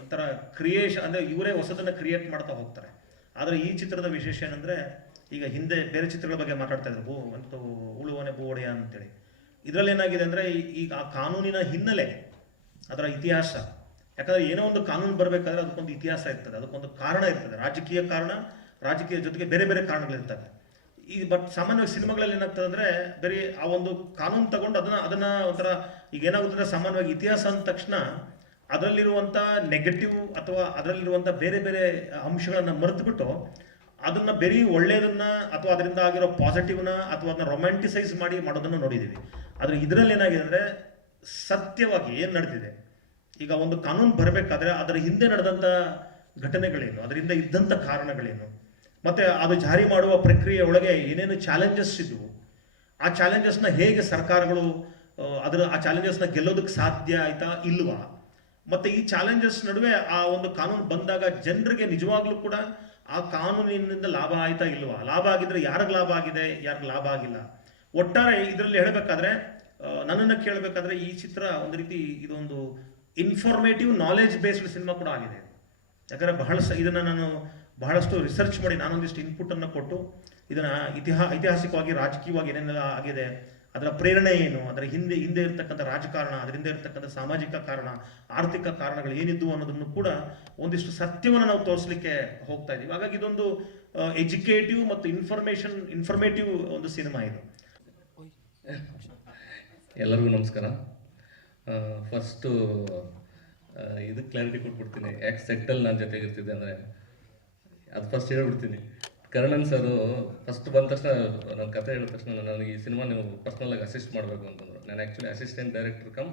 ಒಂಥರ ಕ್ರಿಯೇಷನ್, ಅಂದರೆ ಇವರೇ ಹೊಸದನ್ನು ಕ್ರಿಯೇಟ್ ಮಾಡ್ತಾ ಹೋಗ್ತಾರೆ. ಆದರೆ ಈ ಚಿತ್ರದ ವಿಶೇಷ ಏನಂದರೆ, ಈಗ ಹಿಂದೆ ಬೇರೆ ಚಿತ್ರಗಳ ಬಗ್ಗೆ ಮಾತಾಡ್ತಾ ಇದ್ರು, ಅಂತೂ ಉಳುವನೆ ಬೋಡೆಯ ಅಂತೇಳಿ. ಇದರಲ್ಲಿ ಏನಾಗಿದೆ ಅಂದರೆ ಈಗ ಆ ಕಾನೂನಿನ ಹಿನ್ನೆಲೆ, ಅದರ ಇತಿಹಾಸ, ಯಾಕಂದರೆ ಏನೋ ಒಂದು ಕಾನೂನು ಬರಬೇಕಾದ್ರೆ ಅದಕ್ಕೊಂದು ಇತಿಹಾಸ ಇರ್ತದೆ, ಅದಕ್ಕೊಂದು ಕಾರಣ ಇರ್ತದೆ, ರಾಜಕೀಯ ಕಾರಣ, ರಾಜಕೀಯ ಜೊತೆಗೆ ಬೇರೆ ಬೇರೆ ಕಾರಣಗಳಿರ್ತವೆ. ಬಟ್ ಸಾಮಾನ್ಯವಾಗಿ ಸಿನಿಮಾಗಳಲ್ಲಿ ಏನಾಗ್ತದೆ ಅಂದರೆ ಬರೀ ಆ ಒಂದು ಕಾನೂನು ತಗೊಂಡು ಅದನ್ನು ಒಂಥರ ಈಗ ಏನಾಗುತ್ತದೆ, ಸಾಮಾನ್ಯವಾಗಿ ಇತಿಹಾಸ ಅಂದ ತಕ್ಷಣ ಅದರಲ್ಲಿರುವಂಥ ನೆಗೆಟಿವ್ ಅಥವಾ ಅದರಲ್ಲಿರುವಂಥ ಬೇರೆ ಬೇರೆ ಅಂಶಗಳನ್ನು ಮರೆತುಬಿಟ್ಟು ಅದನ್ನು ಬರೀ ಒಳ್ಳೆಯದನ್ನ ಅಥವಾ ಅದರಿಂದ ಆಗಿರೋ ಪಾಸಿಟಿವ್ನ ಅಥವಾ ಅದನ್ನ ರೊಮ್ಯಾಂಟಿಸೈಸ್ ಮಾಡೋದನ್ನು ನೋಡಿದ್ದೀವಿ. ಆದರೆ ಇದರಲ್ಲಿ ಏನಾಗಿದೆ ಅಂದರೆ ಸತ್ಯವಾಗಿ ಏನು ನಡೆದಿದೆ, ಈಗ ಒಂದು ಕಾನೂನು ಬರಬೇಕಾದ್ರೆ ಅದರ ಹಿಂದೆ ನಡೆದಂಥ ಘಟನೆಗಳೇನು, ಅದರಿಂದ ಇದ್ದಂಥ ಕಾರಣಗಳೇನು, ಮತ್ತು ಅದು ಜಾರಿ ಮಾಡುವ ಪ್ರಕ್ರಿಯೆ ಒಳಗೆ ಏನೇನು ಚಾಲೆಂಜಸ್ ಇದ್ದವು, ಆ ಚಾಲೆಂಜಸ್ನ ಹೇಗೆ ಸರ್ಕಾರಗಳು ಆ ಚಾಲೆಂಜಸ್ನ ಗೆಲ್ಲೋದಕ್ಕೆ ಸಾಧ್ಯ ಆಯ್ತಾ ಇಲ್ವಾ, ಮತ್ತು ಈ ಚಾಲೆಂಜಸ್ ನಡುವೆ ಆ ಒಂದು ಕಾನೂನು ಬಂದಾಗ ಜನರಿಗೆ ನಿಜವಾಗ್ಲೂ ಕೂಡ ಆ ಕಾನೂನಿನಿಂದ ಲಾಭ ಆಯ್ತಾ ಇಲ್ವಾ, ಲಾಭ ಆಗಿದ್ರೆ ಯಾರಿಗೆ ಲಾಭ ಆಗಿದೆ, ಯಾರಿಗೆ ಲಾಭ ಆಗಿಲ್ಲ. ಒಟ್ಟಾರೆ ಇದರಲ್ಲಿ ಹೇಳಬೇಕಾದ್ರೆ, ನನ್ನನ್ನು ಕೇಳಬೇಕಾದ್ರೆ ಈ ಚಿತ್ರ ಒಂದು ರೀತಿ ಇದೊಂದು ಇನ್ಫಾರ್ಮೇಟಿವ್ ನಾಲೆಜ್ ಬೇಸ್ಡ್ ಸಿನಿಮಾ ಕೂಡ ಆಗಿದೆ. ಯಾಕಂದರೆ ಇದನ್ನು ನಾನು ಬಹಳಷ್ಟು ರಿಸರ್ಚ್ ಮಾಡಿ ನಾನೊಂದಿಷ್ಟು ಇನ್ಪುಟನ್ನು ಕೊಟ್ಟು ಇದನ್ನು ಐತಿಹಾಸಿಕವಾಗಿ ರಾಜಕೀಯವಾಗಿ ಏನೇನೆಲ್ಲ ಆಗಿದೆ, ಅದರ ಪ್ರೇರಣೆ ಏನು, ಅದರ ಹಿಂದೆ ಇರ್ತಕ್ಕಂಥ ರಾಜಕಾರಣ, ಅದರಿಂದ ಇರ್ತಕ್ಕಂಥ ಸಾಮಾಜಿಕ ಕಾರಣ, ಆರ್ಥಿಕ ಕಾರಣಗಳು ಏನಿದ್ದು ಅನ್ನೋದನ್ನು ಕೂಡ ಒಂದಿಷ್ಟು ಸತ್ಯವನ್ನು ನಾವು ತೋರಿಸಲಿಕ್ಕೆ ಹೋಗ್ತಾ ಇದ್ದೀವಿ. ಹಾಗಾಗಿ ಇದೊಂದು ಎಜುಕೇಟಿವ್ ಮತ್ತು ಇನ್ಫಾರ್ಮೇಟಿವ್ ಒಂದು ಸಿನಿಮಾ ಇದು. ಎಲ್ಲರಿಗೂ ನಮಸ್ಕಾರ. ಫಸ್ಟು ಇದು ಕ್ಲಾರಿಟಿ ಕೊಟ್ಬಿಡ್ತೀನಿ, ಯಾಕೆ ಸೆಟ್ಟಲ್ಲಿ ನಾನು ಜೊತೆಗಿರ್ತಿದ್ದೆ ಅಂದರೆ ಅದು ಫಸ್ಟ್ ಹೇಳ್ಬಿಡ್ತೀನಿ. ಕರ್ಣನ್ ಸರು ಫಸ್ಟ್ ಬಂದ ತಕ್ಷಣ ನನ್ನ ಕತೆ ಹೇಳಿದ ತಕ್ಷಣ ನನಗೆ ಈ ಸಿನಿಮಾ ನೀವು ಪರ್ಸ್ನಲಾಗಿ ಅಸಿಸ್ಟ್ ಮಾಡಬೇಕು ಅಂತಂದರು. ನಾನು actually assistant director come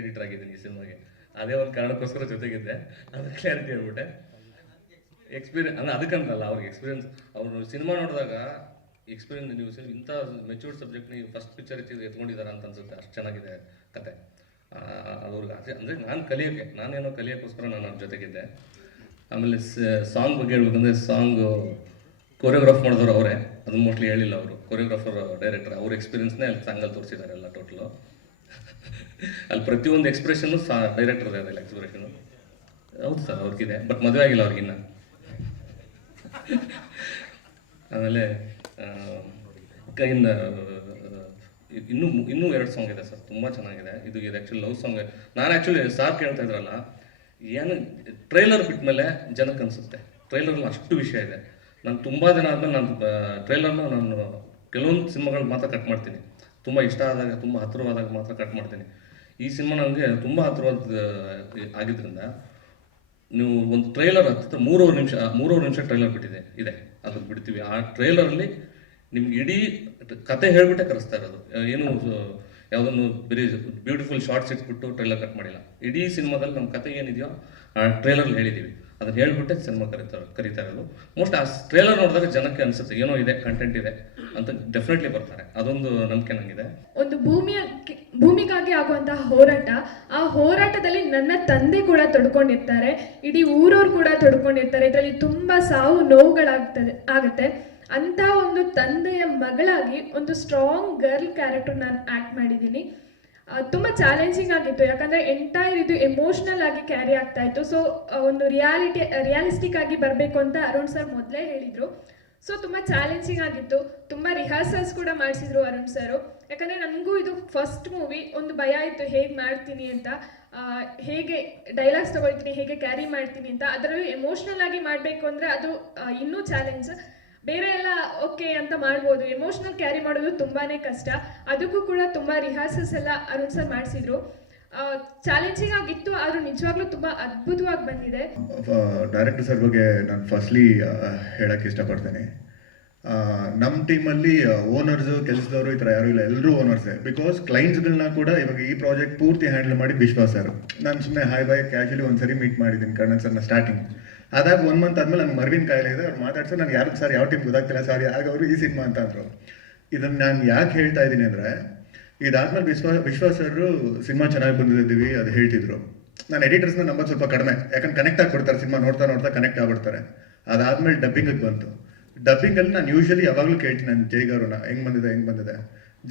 editor ಆಗಿದ್ದೀನಿ ಈ ಸಿನಿಮಾಗೆ. ಅದೇ ಒಂದು ಕಾರಣಕ್ಕೋಸ್ಕರ ಜೊತೆಗಿದ್ದೆ. ಅದು ಕ್ಲಾರಿಟಿ ಹೇಳ್ಬಿಟ್ಟೆ. ಎಕ್ಸ್ಪೀರಿಯನ್ಸ್ ಅಂದರೆ ಅದಕ್ಕಂತಲ್ಲ, ಅವ್ರಿಗೆ ಎಕ್ಸ್ಪೀರಿಯನ್ಸ್, ಅವರು ಸಿನಿಮಾ ನೋಡಿದಾಗ ಎಕ್ಸ್ಪೀರಿಯನ್ಸ್, ನೀವು ಇಂಥ ಮೆಚೂರ್ಡ್ ಸಬ್ಜೆಕ್ಟ್ನ ನೀವು ಫಸ್ಟ್ ಪಿಕ್ಚರ್ ಎತ್ಕೊಂಡಿದ್ದಾರೆ ಅಂತ ಅನ್ಸುತ್ತೆ, ಅಷ್ಟು ಚೆನ್ನಾಗಿದೆ ಕತೆ. ಅವ್ರಿಗೆ ಅಂದರೆ ನಾನೇನೋ ಕಲಿಯೋಕ್ಕೋಸ್ಕರ ನಾನು ಅವ್ರ ಜೊತೆಗಿದ್ದೆ. ಆಮೇಲೆ ಸಾಂಗ್ ಬಗ್ಗೆ ಹೇಳ್ಬೇಕಂದ್ರೆ, ಸಾಂಗು ಕೊರಿಯೋಗ್ರಾಫ್ ಮಾಡಿದವರು ಅವರೇ, ಅದನ್ನ ಮೋಸ್ಟ್ಲಿ ಹೇಳಿಲ್ಲ ಅವರು. ಕೊರಿಯೋಗ್ರಾಫರ್ ಡೈರೆಕ್ಟರ್ ಅವ್ರ ಎಕ್ಸ್ಪೀರಿಯನ್ಸ್ನೇ ಅಲ್ಲಿ ಸಾಂಗಲ್ಲಿ ತೋರಿಸಿದ್ದಾರೆ ಎಲ್ಲ ಟೋಟಲು. ಅಲ್ಲಿ ಪ್ರತಿಯೊಂದು ಎಕ್ಸ್ಪ್ರೆಷನ್ನು ಡೈರೆಕ್ಟರ್ದೇ ಅದೆಲ್ಲ ಎಕ್ಸ್ಪ್ರೆಷನು. ಹೌದು ಸರ್, ಅವ್ರಿಗಿದೆ, ಬಟ್ ಮದುವೆ ಆಗಿಲ್ಲ ಅವ್ರಿಗಿನ್ನ. ಆಮೇಲೆ ಇನ್ನೂ 2 ಸಾಂಗ್ ಇದೆ ಸರ್, ತುಂಬ ಚೆನ್ನಾಗಿದೆ. ಇದು ಆ್ಯಕ್ಚುಲಿ ಲವ್ ಸಾಂಗ್. ನಾನು ಆ್ಯಕ್ಚುಲಿ ಸಾರ್ ಕೇಳ್ತಾ ಇದ್ರಲ್ಲ, ಏನು ಟ್ರೈಲರ್ ಬಿಟ್ಟ ಮೇಲೆ ಜನಕ್ಕೆ ಅನಿಸುತ್ತೆ ಟ್ರೈಲರ್ನಲ್ಲಿ ಅಷ್ಟು ವಿಷಯ ಇದೆ. ನಾನು ತುಂಬ ದಿನ ಆದಮೇಲೆ ನಾನು ಕೆಲವೊಂದು ಸಿನಿಮಾಗಳು ಮಾತ್ರ ಕಟ್ ಮಾಡ್ತೀನಿ. ತುಂಬ ಇಷ್ಟ ಆದಾಗ, ತುಂಬ ಹತ್ತಿರವಾದಾಗ ಮಾತ್ರ ಕಟ್ ಮಾಡ್ತೀನಿ. ಈ ಸಿನಿಮಾ ನನಗೆ ತುಂಬ ಹತ್ತಿರವಾದ ಆಗಿದ್ದರಿಂದ ನೀವು ಒಂದು ಟ್ರೈಲರ್ ಹತ್ತಿರ 3.5 ನಿಮಿಷ ಟ್ರೈಲರ್ ಇದೆ, ಅದನ್ನು ಬಿಡ್ತೀವಿ. ಆ ಟ್ರೈಲರಲ್ಲಿ ನಿಮ್ಗೆ ಇಡೀ ಕತೆ ಹೇಳ್ಬಿಟ್ಟೆ ಕರೆಸ್ತಾ ಇರೋದು. ಏನು ಯಾವುದನ್ನು ಬರೀ ಬ್ಯೂಟಿಫುಲ್ ಶಾರ್ಟ್ಸ್ ಇಟ್ಬಿಟ್ಟು ಟ್ರೈಲರ್ ಕಟ್ ಮಾಡಿಲ್ಲ. ಇಡೀ ಸಿನಿಮಾದಲ್ಲಿ ನಮ್ಮ ಕತೆ ಏನಿದೆಯೋ ಆ ಟ್ರೈಲರ್ಲಿ ಹೇಳಿದ್ದೀವಿ, ಅದನ್ನು ಹೇಳ್ಬಿಟ್ಟೆ ಸಿನಿಮಾ ಕರೀತಾ ಇರೋದು. ಮೋಸ್ಟ್ ಆ ಟ್ರೈಲರ್ ನೋಡಿದಾಗ ಜನಕ್ಕೆ ಅನಿಸುತ್ತೆ ಏನೋ ಇದೆ, ಕಂಟೆಂಟ್ ಇದೆ ಅಂತ ಡೆಫಿನೆಟ್ಲಿ ಬರ್ತಾರೆ. ಅದೊಂದು ನಂಬಿಕೆ ನನಗಿದೆ. ಒಂದು ಭೂಮಿಗಾಗಿ ಆಗುವಂತಹ ಹೋರಾಟ, ಆ ಹೋರಾಟದಲ್ಲಿ ನನ್ನ ತಂದೆ ಕೂಡ ತೊಡ್ಕೊಂಡಿರ್ತಾರೆ, ಇಡೀ ಊರವ್ರು ಕೂಡ ತೊಡ್ಕೊಂಡಿರ್ತಾರೆ. ಇದರಲ್ಲಿ ತುಂಬ ಸಾವು ನೋವುಗಳಾಗುತ್ತೆ. ಅಂಥ ಒಂದು ತಂದೆಯ ಮಗಳಾಗಿ ಒಂದು ಸ್ಟ್ರಾಂಗ್ ಗರ್ಲ್ ಕ್ಯಾರೆಕ್ಟರ್ ನಾನು ಆ್ಯಕ್ಟ್ ಮಾಡಿದ್ದೀನಿ. ತುಂಬ ಚಾಲೆಂಜಿಂಗ್ ಆಗಿತ್ತು, ಯಾಕಂದರೆ ಎಂಟೈರ್ ಇದು ಎಮೋಷ್ನಲ್ ಆಗಿ ಕ್ಯಾರಿ ಆಗ್ತಾ ಇತ್ತು. ಸೊ ಒಂದು ರಿಯಾಲಿಸ್ಟಿಕ್ ಆಗಿ ಬರಬೇಕು ಅಂತ ಅರುಣ್ ಸರ್ ಮೊದಲೇ ಹೇಳಿದರು. ಸೊ ತುಂಬ ಚಾಲೆಂಜಿಂಗ್ ಆಗಿತ್ತು. ತುಂಬ ರಿಹರ್ಸಲ್ಸ್ ಕೂಡ ಮಾಡಿಸಿದ್ರು ಅರುಣ್ ಸರು. ಯಾಕಂದರೆ ನನಗೂ ಇದು ಫಸ್ಟ್ ಮೂವಿ, ಒಂದು ಭಯ ಇತ್ತು ಹೇಗೆ ಮಾಡ್ತೀನಿ ಅಂತ, ಹೇಗೆ ಡೈಲಾಗ್ಸ್ ತೊಗೊಳ್ತೀನಿ, ಹೇಗೆ ಕ್ಯಾರಿ ಮಾಡ್ತೀನಿ ಅಂತ. ಅದರಲ್ಲೂ ಎಮೋಷ್ನಲ್ ಆಗಿ ಮಾಡಬೇಕು ಅಂದರೆ ಅದು ಇನ್ನೂ ಚಾಲೆಂಜ್. ಬೇರೆ ಎಲ್ಲ ಓಕೆ ಅಂತ ಮಾಡ್ಬೋದು, ಎಮೋಷ್ನಲ್ ಕ್ಯಾರಿ ಮಾಡೋದು ತುಂಬಾ ಕಷ್ಟ. ಅದಕ್ಕೂ ಕೂಡ ತುಂಬ ರಿಹರ್ಸಲ್ಸ್ ಎಲ್ಲ ಅರುಣ್ ಸರ್ ಮಾಡಿಸಿದ್ರು. ಚಾಲೆಂಜಿಂಗ್ ಆಗಿತ್ತು, ಆದರೂ ನಿಜವಾಗ್ಲೂ ತುಂಬ ಅದ್ಭುತವಾಗಿ ಬಂದಿದೆ. ಡೈರೆಕ್ಟರ್ ಸರ್ ಬಗ್ಗೆ ನಾನು ಫಸ್ಟ್ಲಿ ಹೇಳಕ್ಕೆ ಇಷ್ಟಪಡ್ತೇನೆ. ನಮ್ಮ ಟೀಮಲ್ಲಿ ಓನರ್ಸು, ಕೆಲಸದವರು ಈ ಥರ ಯಾರೂ ಇಲ್ಲ, ಎಲ್ಲರೂ ಓನರ್ಸೇ. ಬಿಕಾಸ್ ಕ್ಲೈಂಟ್ಸ್ಗಳನ್ನ ಕೂಡ ಇವಾಗ ಈ ಪ್ರಾಜೆಕ್ಟ್ ಪೂರ್ತಿ ಹ್ಯಾಂಡಲ್ ಮಾಡಿ ವಿಶ್ವಾಸ್ ಸರ್. ನಾನು ಸುಮ್ಮನೆ ಹಾಯ್ ಬಾಯ್ ಕ್ಯಾಶುಲಿ ಒಂದ್ಸರಿ ಮೀಟ್ ಮಾಡಿದ್ದೀನಿ ಕರ್ಣನ್ ಸರ್ನ ಸ್ಟಾರ್ಟಿಂಗ್. ಅದಾಗ 1 ಮಂತ್ ಆದಮೇಲೆ ನಂಗೆ ಮರ್ವಿನ್ ಕಾಯಿಲೆ ಇದೆ, ಅವ್ರು ಮಾತಾಡ್ಸೋ ನಾನು ಯಾರು ಸರ್ ಯಾವ ಟೀಮ್ ಗೊತ್ತಾಗ್ತಿಲ್ಲ ಸರ್, ಆಗ ಅವರು ಈ ಸಿನಿಮಾ ಅಂತ ಅಂದರು. ಇದನ್ನು ನಾನು ಯಾಕೆ ಹೇಳ್ತಾ ಇದ್ದೀನಿ ಅಂದರೆ, ಇದಾದ್ಮೇಲೆ ವಿಶ್ವಾಸ್ ಸರ್ ಸಿನಿಮಾ ಚೆನ್ನಾಗಿ ಬಂದಿದ್ದೀವಿ ಅದು ಹೇಳ್ತಿದ್ರು. ನಾನು ಎಡಿಟರ್ಸ್ನ ನಂಬೋದು ಸ್ವಲ್ಪ ಕಡಿಮೆ, ಯಾಕಂದ್ರೆ ಕನೆಕ್ಟ್ ಆಗಿಬಿಡ್ತಾರೆ, ಸಿನಿಮಾ ನೋಡ್ತಾ ಕನೆಕ್ಟ್ ಆಗಿಬಿಡ್ತಾರೆ. ಅದಾದಮೇಲೆ ಡಬ್ಬಿಂಗಿಗೆ ಬಂತು. ಡಬ್ಬಿಂಗಲ್ಲಿ ನಾನು ಯೂಶ್ವಲಿ ಯಾವಾಗಲೂ ಕೇಳ್ತೀನಿ ನಾನು ಜೈಗಾರುನ, ಹೆಂಗೆ ಬಂದಿದೆ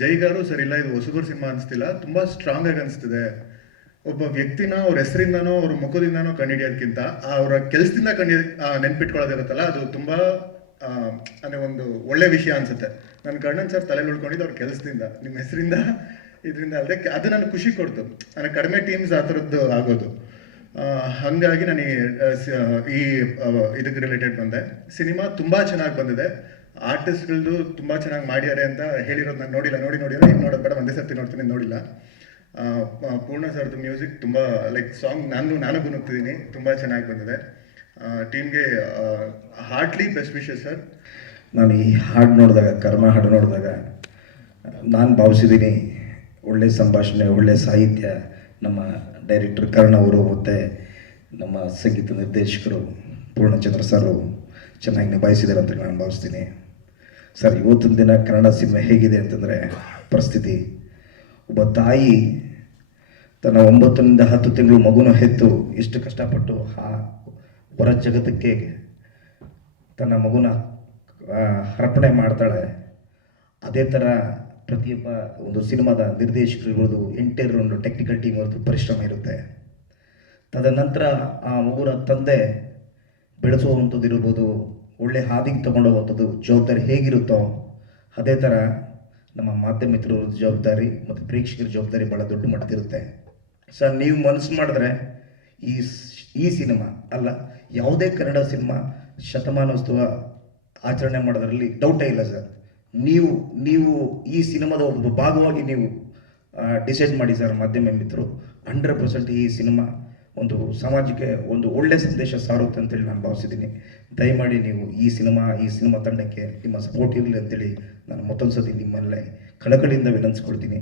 ಜೈಗಾರು ಸರ್, ಇಲ್ಲ ಇದು ಹೊಸಬರು ಸಿನಿಮಾ ಅನಿಸ್ತಿಲ್ಲ, ತುಂಬ ಸ್ಟ್ರಾಂಗ್ ಆಗಿ ಅನಿಸ್ತಿದೆ. ಒಬ್ಬ ವ್ಯಕ್ತಿನ ಅವ್ರ ಹೆಸರಿಂದನೋ ಅವ್ರ ಮುಖದಿಂದನೋ ಕಂಡುಹಿಡಿಯೋದಕ್ಕಿಂತ ಅವರ ಕೆಲಸದಿಂದ ನೆನ್ಪಿಟ್ಕೊಳ್ಳೋದಿರುತ್ತಲ್ಲ, ಅದು ತುಂಬ ಅಂದರೆ ಒಂದು ಒಳ್ಳೆ ವಿಷಯ ಅನಿಸುತ್ತೆ. ನನ್ನ ಕರ್ಣನ್ ಸರ್ ತಲೆಯಲ್ಲಿ ಉಳ್ಕೊಂಡಿದ್ದು ಅವ್ರ ಕೆಲಸದಿಂದ, ನಿಮ್ಮ ಹೆಸರಿಂದ ಇದರಿಂದ ಅಲ್ಲದೆ ಅದು ನನಗೆ ಖುಷಿ ಕೊಡ್ತು. ನನಗೆ ಕಡಿಮೆ ಟೀಮ್ಸ್ ಆ ಥರದ್ದು ಆಗೋದು. ಹಾಗಾಗಿ ನನಗೆ ಈ ಇದಕ್ಕೆ ರಿಲೇಟೆಡ್ ಬಂದೆ. ಸಿನಿಮಾ ತುಂಬ ಚೆನ್ನಾಗಿ ಬಂದಿದೆ. ಆರ್ಟಿಸ್ಟ್ಗಳದ್ದು ತುಂಬ ಚೆನ್ನಾಗಿ ಮಾಡ್ಯಾರೆ ಅಂತ ಹೇಳಿರೋದು ನಾನು ನೋಡಿಲ್ಲ, ಇನ್ನು ನೋಡೋದು ಬೇಡ, ಒಂದೇ ಸರ್ತಿ ನೋಡ್ತೀನಿ, ನೋಡಿಲ್ಲ. ಪೂರ್ಣ ಸರ್ದು ಮ್ಯೂಸಿಕ್ ತುಂಬ ಲೈಕ್ ಸಾಂಗ್ ನಾನು ಗುನುಗ್ತಿದ್ದೀನಿ, ತುಂಬ ಚೆನ್ನಾಗಿ ಬಂದಿದೆ. ಟೀಮ್ಗೆ ಹಾರ್ಟ್ಲಿ ಬೆಸ್ಟ್ ವಿಶಸ್ ಸರ್. ನಾನು ಈ ಹಾಡು ನೋಡಿದಾಗ, ಕರ್ಮ ಹಾಡು ನೋಡಿದಾಗ ನಾನು ಭಾವಿಸಿದ್ದೀನಿ ಒಳ್ಳೆ ಸಂಭಾಷಣೆ, ಒಳ್ಳೆ ಸಾಹಿತ್ಯ ನಮ್ಮ ಡೈರೆಕ್ಟರ್ ಕರ್ಣ ಅವರು ಮತ್ತು ನಮ್ಮ ಸಂಗೀತ ನಿರ್ದೇಶಕರು ಪೂರ್ಣಚಂದ್ರ ಸರ್ ಚೆನ್ನಾಗಿ ನಿಭಾಯಿಸಿದ್ದಾರೆ ಅಂತ ನಾನು ಭಾವಿಸ್ತೀನಿ. ಸರ್, ಇವತ್ತಿನ ದಿನ ಕನ್ನಡ ಸಿನಿಮಾ ಹೇಗಿದೆ ಅಂತಂದರೆ ಪರಿಸ್ಥಿತಿ, ಒಬ್ಬ ತಾಯಿ ತನ್ನ 9ರಿಂದ 10 ತಿಂಗಳು ಮಗುನ ಹೆತ್ತು ಎಷ್ಟು ಕಷ್ಟಪಟ್ಟು ಹೊರ ಜಗತ್ತಕ್ಕೆ ತನ್ನ ಮಗುನ ಅರ್ಪಣೆ ಮಾಡ್ತಾಳೆ. ಅದೇ ಥರ ಪ್ರತಿಯೊಬ್ಬ ಒಂದು ಸಿನಿಮಾದ ನಿರ್ದೇಶಕರುಗಳದು ಎಂಟೈರ್ ಒಂದು ಟೆಕ್ನಿಕಲ್ ಟೀಮ್ ಅವ್ರದ್ದು ಪರಿಶ್ರಮ ಇರುತ್ತೆ. ತದನಂತರ ಆ ಮಗುನ ತಂದೆ ಬೆಳೆಸುವಂಥದ್ದು ಇರ್ಬೋದು, ಒಳ್ಳೆ ಹಾದಿಗೆ ತೊಗೊಂಡೋಗುವಂಥದ್ದು ಜವಾಬ್ದಾರಿ ಹೇಗಿರುತ್ತೋ ಅದೇ ಥರ ನಮ್ಮ ಮಾಧ್ಯಮ ಮಿತ್ರರ ಜವಾಬ್ದಾರಿ ಮತ್ತು ಪ್ರೇಕ್ಷಕರ ಜವಾಬ್ದಾರಿ ಭಾಳ ದೊಡ್ಡ ಮಟ್ಟದಿರುತ್ತೆ. ಸರ್, ನೀವು ಮನಸ್ಸು ಮಾಡಿದ್ರೆ ಈ ಸಿನಿಮಾ ಅಲ್ಲ, ಯಾವುದೇ ಕನ್ನಡ ಸಿನಿಮಾ ಶತಮಾನೋತ್ಸವ ಆಚರಣೆ ಮಾಡೋದ್ರಲ್ಲಿ ಡೌಟೇ ಇಲ್ಲ ಸರ್. ನೀವು ಈ ಸಿನಿಮಾದ ಒಂದು ಭಾಗವಾಗಿ ನೀವು ಡಿಸೈಡ್ ಮಾಡಿ ಸರ್. ಮಾಧ್ಯಮ ಮಿತ್ರರು 100% ಈ ಸಿನಿಮಾ ಒಂದು ಸಮಾಜಕ್ಕೆ ಒಂದು ಒಳ್ಳೆ ಸಂದೇಶ ಸಾರುತ್ತೆ ಅಂತೇಳಿ ನಾನು ಭಾವಿಸಿದ್ದೀನಿ. ದಯಮಾಡಿ ನೀವು ಈ ಸಿನಿಮಾ ತಂಡಕ್ಕೆ ನಿಮ್ಮ ಸಪೋರ್ಟ್ ಇರಲಿ ಅಂತೇಳಿ ನಾನು ಮತ್ತೊಂದು ಸತಿ ನಿಮ್ಮಲ್ಲೇ ಕಳಕಳಿಯಿಂದ ವಿನಂತಿಸ್ಕೊಳ್ತೀನಿ.